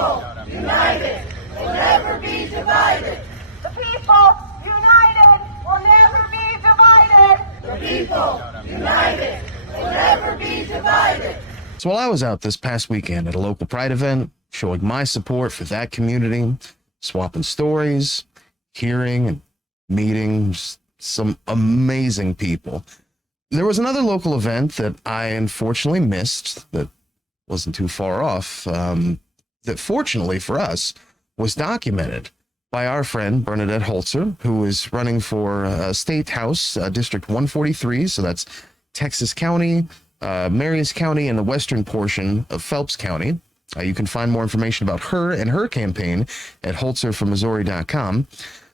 people united will never be divided. The people united will never be divided. The people united will never be divided. So while I was out this past weekend at a local Pride event, showing my support for that community, swapping stories, hearing and meeting some amazing people, there was another local event that I unfortunately missed that wasn't too far off, that fortunately for us was documented by our friend Bernadette Holzer, who is running for State House District 143, so that's Texas County, Marion County, and the western portion of Phelps County. You can find more information about her and her campaign at holzerformissouri.com.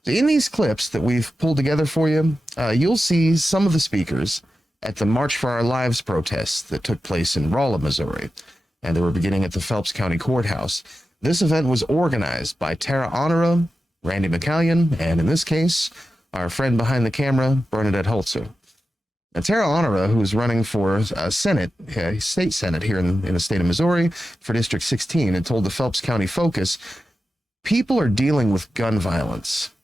So in these clips that we've pulled together for you, you'll see some of the speakers at the March for Our Lives protests that took place in Rolla, Missouri, and they were beginning at the Phelps County Courthouse. This event was organized by Tara Honora, Randy McCallion, and in this case, our friend behind the camera, Bernadette Holzer. Now, Tara Honora, who is running for Senate, state Senate here in the state of Missouri for District 16, had told the Phelps County Focus, people are dealing with gun violence,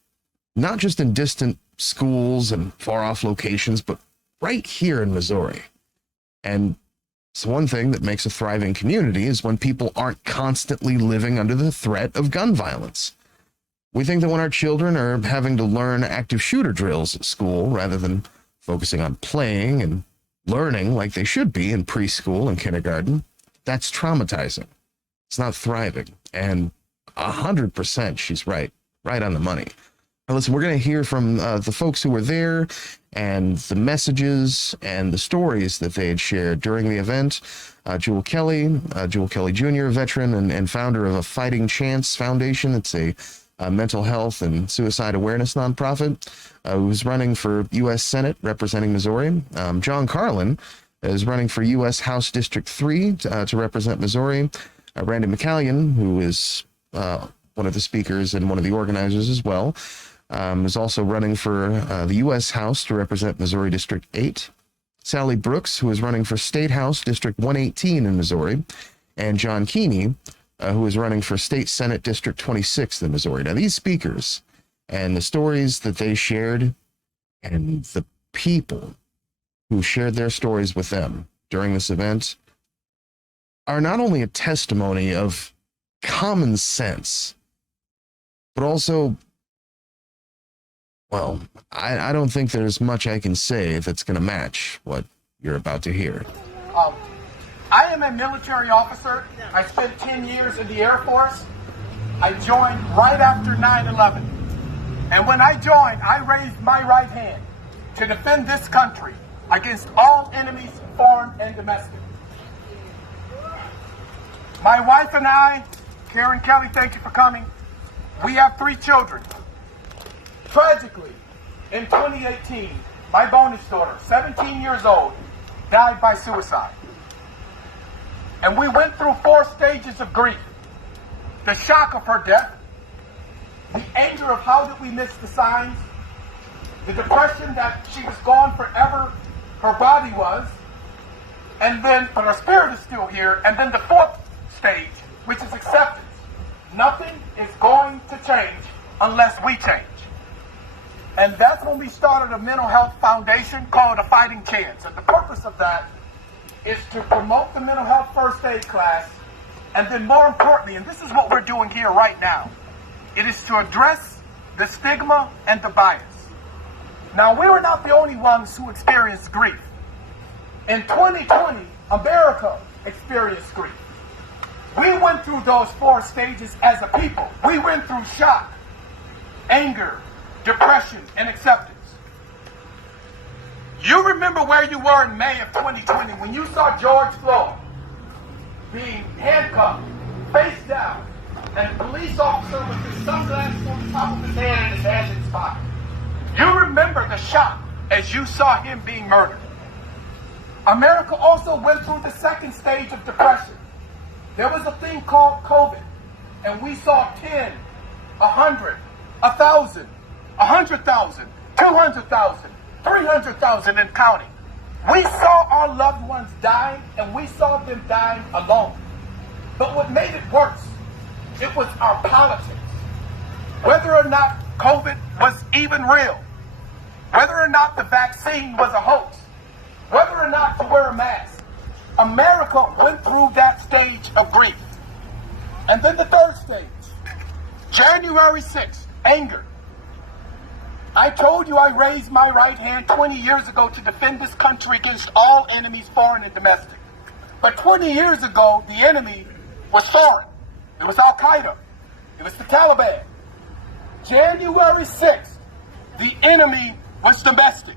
not just in distant schools and far-off locations, but right here in Missouri. And it's one thing that makes a thriving community is when people aren't constantly living under the threat of gun violence. We think that when our children are having to learn active shooter drills at school rather than focusing on playing and learning like they should be in preschool and kindergarten, that's traumatizing. It's not thriving. And 100% she's right on the money. Now listen, we're going to hear from the folks who were there and the messages and the stories that they had shared during the event. Jewel Kelly Jr., veteran and founder of a Fighting Chance Foundation. It's a mental health and suicide awareness nonprofit, who's running for U.S. Senate representing Missouri. John Carlin is running for U.S. House District 3 to represent Missouri. Randy McCallion, who is one of the speakers and one of the organizers as well, is also running for the U.S. House to represent Missouri District 8. Sally Brooks, who is running for State House District 118 in Missouri, and John Keeney, who is running for State Senate District 26 in Missouri. Now, these speakers and the stories that they shared and the people who shared their stories with them during this event are not only a testimony of common sense, but also, well, I don't think there's much I can say that's going to match what you're about to hear. I am a military officer. I spent 10 years in the Air Force. I joined right after 9/11. And when I joined, I raised my right hand to defend this country against all enemies, foreign and domestic. My wife and I, Karen Kelly, thank you for coming. We have 3 children. Tragically, in 2018, my bonus daughter, 17 years old, died by suicide. And we went through 4 stages of grief. The shock of her death, the anger of how did we miss the signs, the depression that she was gone forever, her body was, and then, but her spirit is still here, and then the 4th stage, which is acceptance. Nothing is going to change unless we change. And that's when we started a mental health foundation called A Fighting Chance. And the purpose of that is to promote the mental health first aid class, and then more importantly, and this is what we're doing here right now, it is to address the stigma and the bias. Now, we were not the only ones who experienced grief. In 2020, America experienced grief. We went through those 4 stages as a people. We went through shock, anger, depression, and acceptance. You remember where you were in May of 2020 when you saw George Floyd being handcuffed, face down, and a police officer with his sunglasses on the top of his head and his hands in his pocket. You remember the shock as you saw him being murdered. America also went through the 2nd stage of depression. There was a thing called COVID, and we saw 10, 100, 1,000, 100,000, 200,000, 300,000 and counting. We saw our loved ones die, and we saw them dying alone. But what made it worse It was our politics. Whether or not COVID was even real, whether or not the vaccine was a hoax, whether or not to wear a mask, America went through that stage of grief. And then the third stage, January 6th, anger. I told you I raised my right hand 20 years ago to defend this country against all enemies, foreign and domestic. But 20 years ago, the enemy was foreign. It was Al-Qaeda. It was the Taliban. January 6th, the enemy was domestic.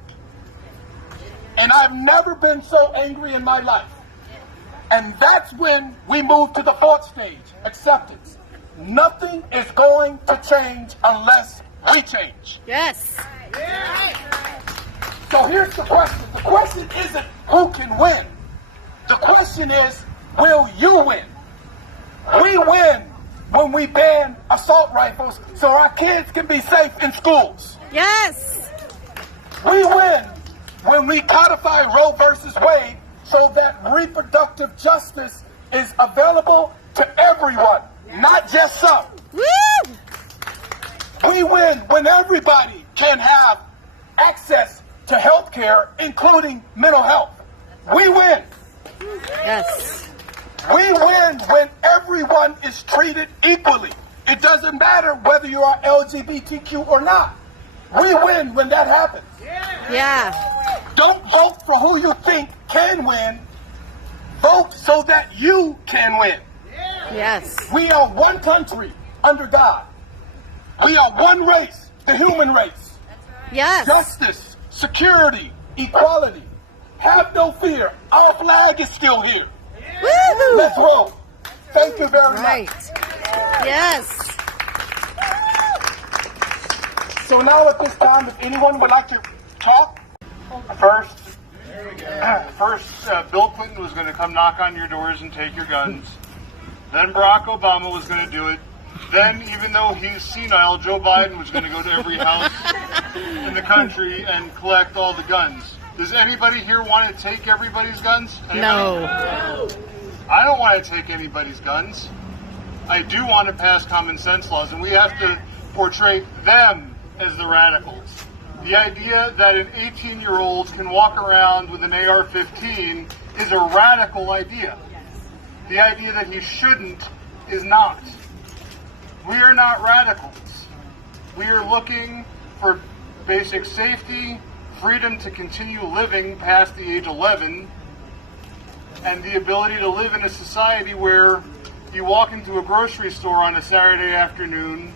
And I've never been so angry in my life. And that's when we moved to the fourth stage, acceptance. Nothing is going to change unless we change. Yes. So here's the question. The question isn't who can win. The question is, will you win? We win when we ban assault rifles so our kids can be safe in schools. Yes. We win when we codify Roe versus Wade so that reproductive justice is available to everyone, not just some. Woo! We win when everybody can have access to health care, including mental health. We win. Yes. We win when everyone is treated equally. It doesn't matter whether you are LGBTQ or not. We win when that happens. Yeah. Don't vote for who you think can win. Vote so that you can win. Yes. We are one country under God. We are one race, the human race. Yes. Justice, security, equality. Have no fear. Our flag is still here. Woo! Let's roll. Thank you very Right. much. Yes. So now at this time, if anyone would like to talk. First, Bill Clinton was going to come knock on your doors and take your guns. Then Barack Obama was going to do it. Then, even though he's senile, Joe Biden was going to go to every house in the country and collect all the guns. Does anybody here want to take everybody's guns? Anybody? No. I don't want to take anybody's guns. I do want to pass common sense laws, and we have to portray them as the radicals. The idea that an 18-year-old can walk around with an AR-15 is a radical idea. The idea that he shouldn't is not. We are not radicals. We are looking for basic safety, freedom to continue living past the age 11, and the ability to live in a society where you walk into a grocery store on a Saturday afternoon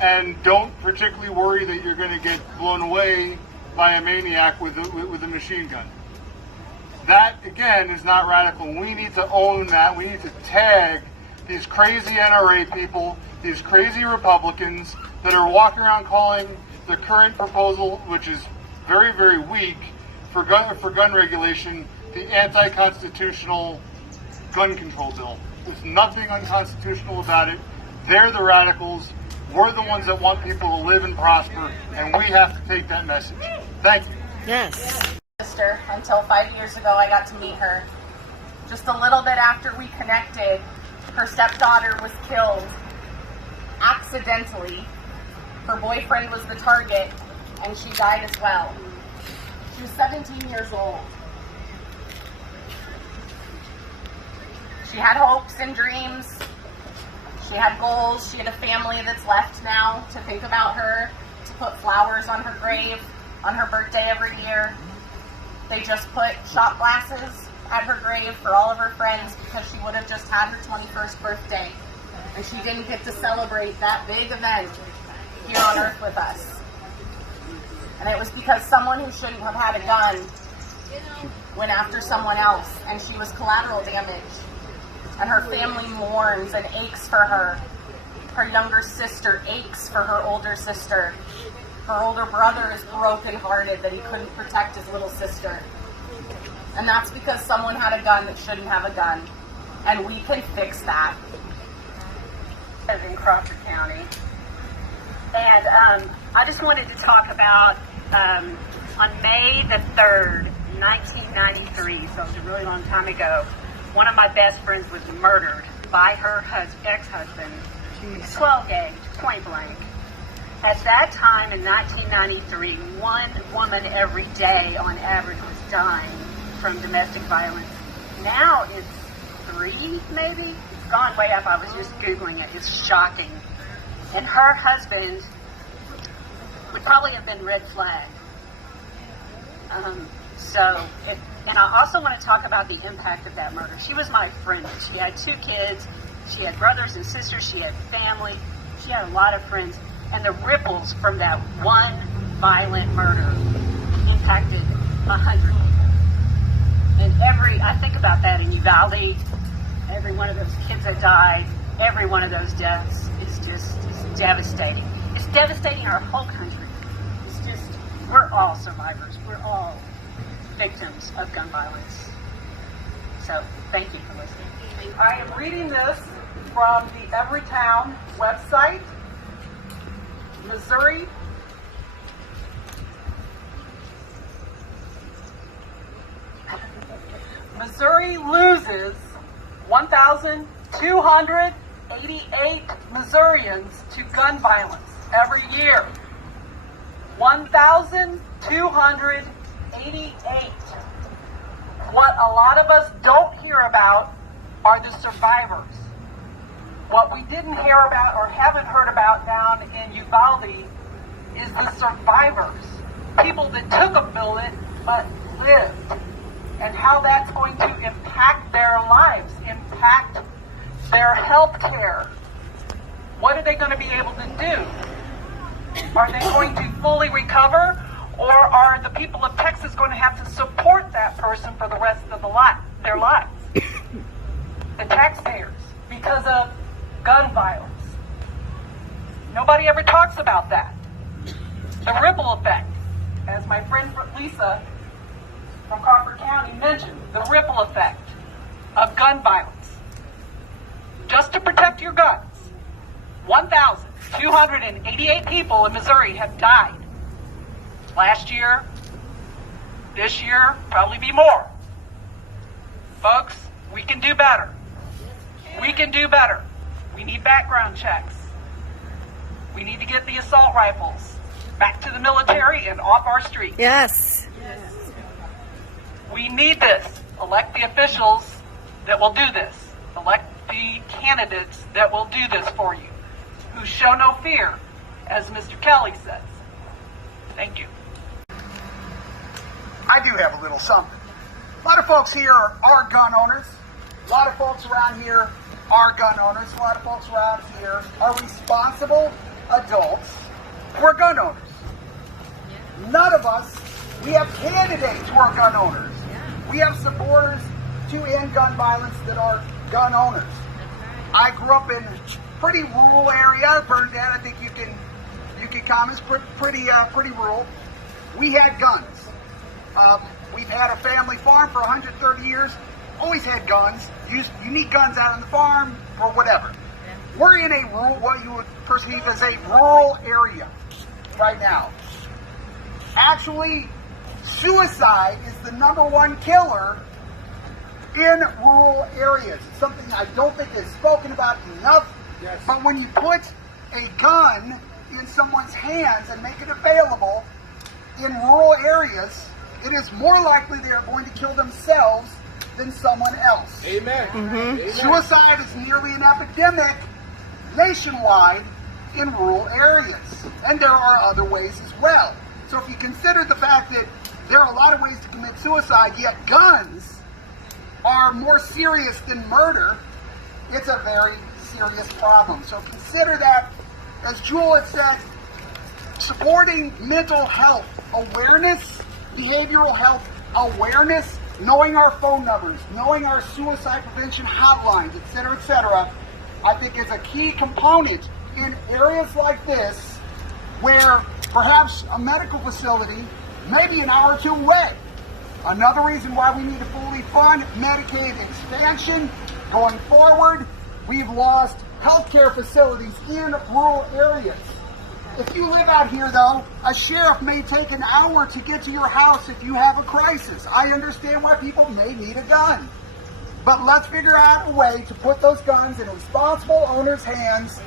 and don't particularly worry that you're going to get blown away by a maniac with a machine gun. That, again, is not radical. We need to own that. We need to tag these crazy NRA people, these crazy Republicans that are walking around calling the current proposal, which is very, very weak, for gun regulation, the anti-constitutional gun control bill. There's nothing unconstitutional about it. They're the radicals. We're the ones that want people to live and prosper, and we have to take that message. Thank you. Yes. Sister, until 5 years ago I got to meet her. Just a little bit after we connected, her stepdaughter was killed accidentally. Her boyfriend was the target, and she died as well. She was 17 years old. She had hopes and dreams. She had goals. She had a family that's left now to think about her, to put flowers on her grave on her birthday every year. They just put shot glasses at her grave for all of her friends because she would have just had her 21st birthday. And she didn't get to celebrate that big event here on Earth with us. And it was because someone who shouldn't have had a gun went after someone else, and she was collateral damage. And her family mourns and aches for her. Her younger sister aches for her older sister. Her older brother is brokenhearted that he couldn't protect his little sister. And that's because someone had a gun that shouldn't have a gun. And we can fix that. In Crawford County. And I just wanted to talk about on May the 3rd, 1993, so it was a really long time ago, one of my best friends was murdered by her ex-husband 12 gauge, point blank. At that time in 1993, one woman every day on average was dying from domestic violence. Now it's 3, maybe? It's gone way up. I was just Googling it. It's shocking. And her husband would probably have been red flagged. And I also want to talk about the impact of that murder. She was my friend. She had 2 kids. She had brothers and sisters. She had family. She had a lot of friends. And the ripples from that one violent murder impacted 100. And I think about that in Uvalde, every one of those kids that died, every one of those deaths is devastating. It's devastating our whole country. It's just, we're all survivors. We're all victims of gun violence. So, thank you for listening. I am reading this from the Everytown website. Missouri loses 1,288 Missourians to gun violence every year. 1,288. What a lot of us don't hear about are the survivors. What we didn't hear about or haven't heard about down in Uvalde is the survivors. People that took a bullet but lived. And how that's going to impact their lives, impact their health care. What are they going to be able to do? Are they going to fully recover? Or are the people of Texas going to have to support that person for the rest of their lives? The taxpayers, because of gun violence. Nobody ever talks about that. The ripple effect. As my friend Lisa from Crawford County mentioned, the ripple effect of gun violence. Just to protect your guns, 1,288 people in Missouri have died. Last year, this year, probably be more. Folks, we can do better. We can do better. We need background checks. We need to get the assault rifles back to the military and off our streets. Yes. We need this. Elect the officials that will do this. Elect the candidates that will do this for you, who show no fear, as Mr. Kelly says. Thank you. I do have a little something. A lot of folks here are gun owners. A lot of folks around here are gun owners. A lot of folks around here are responsible adults. We're gun owners. None of us, we have candidates who are gun owners. We have supporters to end gun violence that are gun owners. I grew up in a pretty rural area. Bernadette, I think you can comment, pretty rural. We had guns. We've had a family farm for 130 years. Always had guns. You need guns out on the farm or whatever. We're in a rural, what you would perceive as a rural area right now. Actually, suicide is the #1 killer in rural areas. It's something I don't think is spoken about enough. Yes. But when you put a gun in someone's hands and make it available in rural areas, it is more likely they are going to kill themselves than someone else. Amen. Mm-hmm. Amen. Suicide is nearly an epidemic nationwide in rural areas. And there are other ways as well. So if you consider the fact that there are a lot of ways to commit suicide, yet guns are more serious than murder, it's a very serious problem. So consider that, as Jewel had said, supporting mental health awareness, behavioral health awareness, knowing our phone numbers, knowing our suicide prevention hotlines, etc., I think is a key component in areas like this where perhaps a medical facility may be an hour or two away. Another reason why we need to fully fund Medicaid expansion going forward. We've lost healthcare facilities in rural areas. If you live out here, though, a sheriff may take an hour to get to your house if you have a crisis. I understand why people may need a gun. But let's figure out a way to put those guns in responsible owners' hands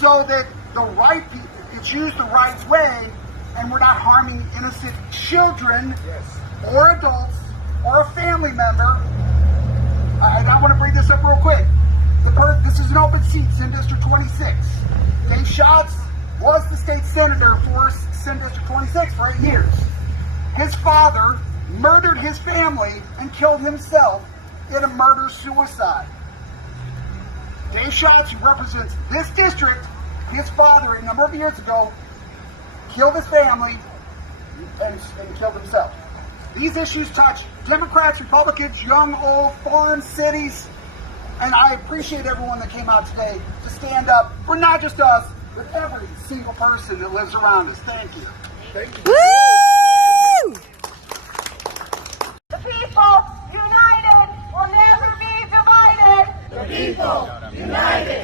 so that the right people, it's used the right way, and we're not harming innocent children or adults or a family member. I want to bring this up real quick. This is an open seat, Senate District 26. Dave Schatz was the state senator for Senate District 26 for 8 years. His father murdered his family and killed himself in a murder-suicide. Dave Schatz, who represents this district, his father a number of years ago killed his family and killed himself. These issues touch Democrats, Republicans, young, old, foreign cities, and I appreciate everyone that came out today to stand up for not just us, but every single person that lives around us. Thank you. Thank you. Woo! The people united will never be divided. The people united